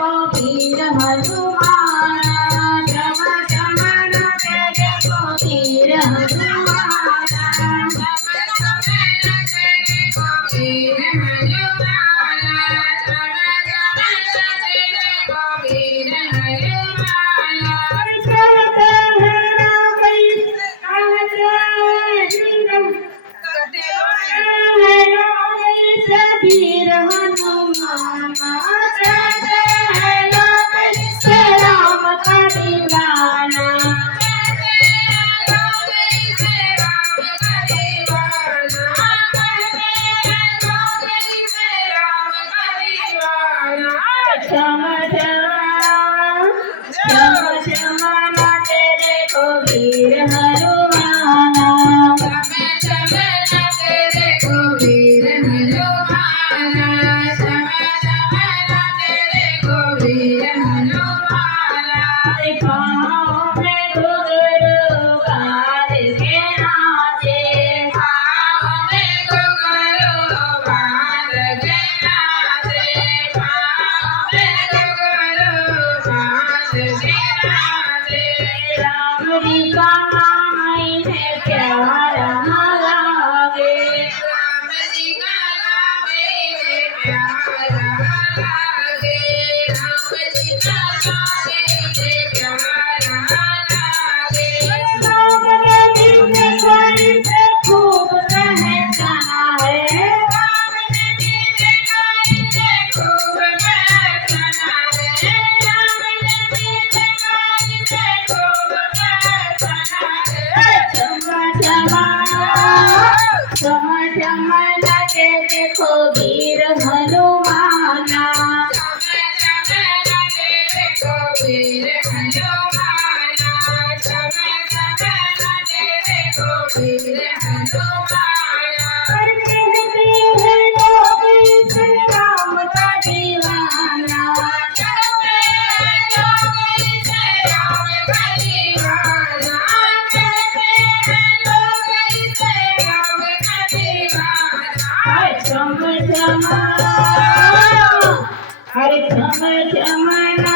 वीर हनुमान चम चम नाचे देखो वीर हनुमान वीर हनुमान चम चम नाचे देखो वीर हनुमान कहते हैं राम वीर हनुमान कहते हैं लोग से राम का दीवाना चम चम नाचे देखो वीर हनुमान चम चम नाचे देखो वीर हनुमान चम चम नाचे देखो वीर हनुमान पाँव में घुंघरू बांध के नाचे पाँव में घुंघरू बांध के नाचे पाँव में घुंघरू बांध के नाचे राम जी का नाम इन्हें प्यारा लागे राम जी का नाम इन्हें प्यारा लागे राम जी का नाम इन्हें प्यारा लागे राम ने जिनसे कोई से खूब कहता है राम ने जिनसे कोई से खूब कहता है राम ने जिनसे कोई से खूब कहता है चम चम नाचे देखो वीर हनुमान चम चम नाचे देखो वीर हनुमान चम चम नाचे देखो वीर हनुमान कहते हैं लोग इसे राम का दीवाना कहते हैं लोग इसे राम का दीवाना कहते हैं लोग इसे राम का दीवाना चम चम हरे चम चम